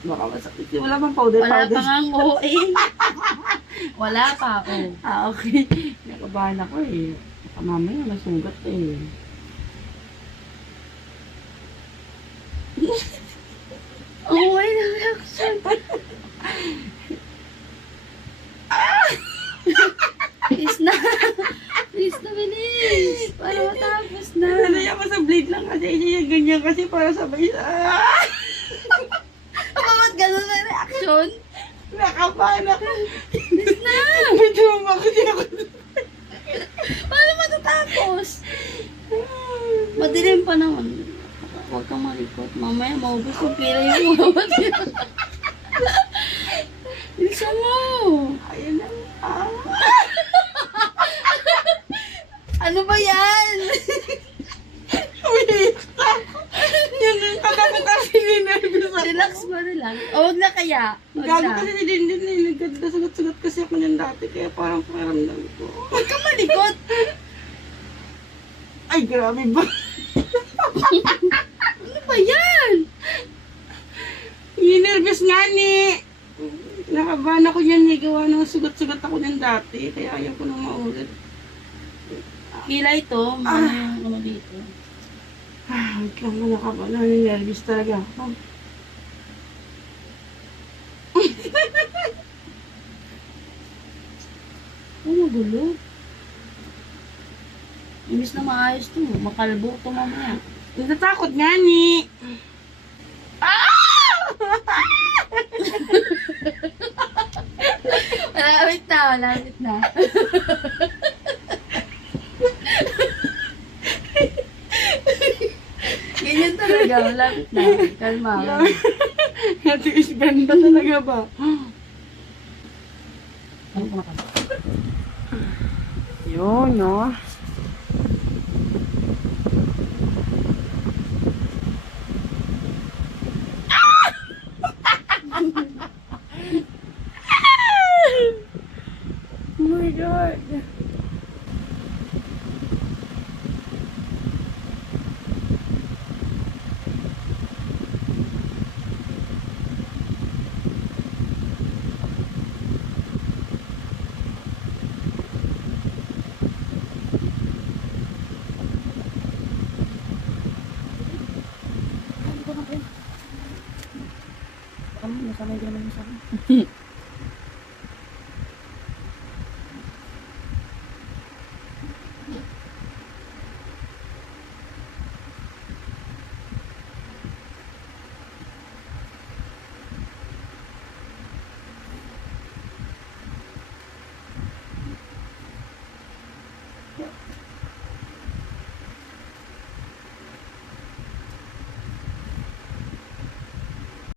Baka masakit. Wala bang powder? Wala powder? pa nga oo eh. Wala pa, oh. Okay. Nakabahan ako eh. Baka mamaya masugat eh. Oh, may reaction. Please na. Please na, bilis. Para matapos na. Sanay ako sa blade lang kasi niya ganyan kasi para sabay sa... Bakit ganun na reaction? Nakabahan ako. Please na. Medyo umakit ako. Paano matatapos? Madilim pa naman. Huwag kang malikot. Mamaya maubos yung pila yung mawat yun. Bilisan mo. Ayun lang. Ano ba yan? Umiiyak ako. Yung kata ko kasi ninervous ako. Relax mo, relax. O, huwag na kaya. Huwag Gago na. kasi si Dindin eh. Nagsugat-sugat kasi ako niyan dati. Kaya parang pakiramdam ko. Huwag kang malikot. Ay, grabe ba? Ano ba yan? Ninervous nga ni. Nakabahan ako niyan eh. Gawa ng sugat-sugat ako niyan dati. Kaya ayaw ko nang maulit. Kilay ito. Ano yung ano dito? Wait lang mo nakabahan. Ninervous talaga ako. Oh, magulo. Imbis na maayos to. Makalbo to mamaya. Natatakot nga ni. Malapit na, malapit na. Ganyan talaga, malapit na. Kalma. Ito is ganda talaga ba? Ano ka na? Yun, no? Oh my God. Ano, nasanay ka naman sa akin.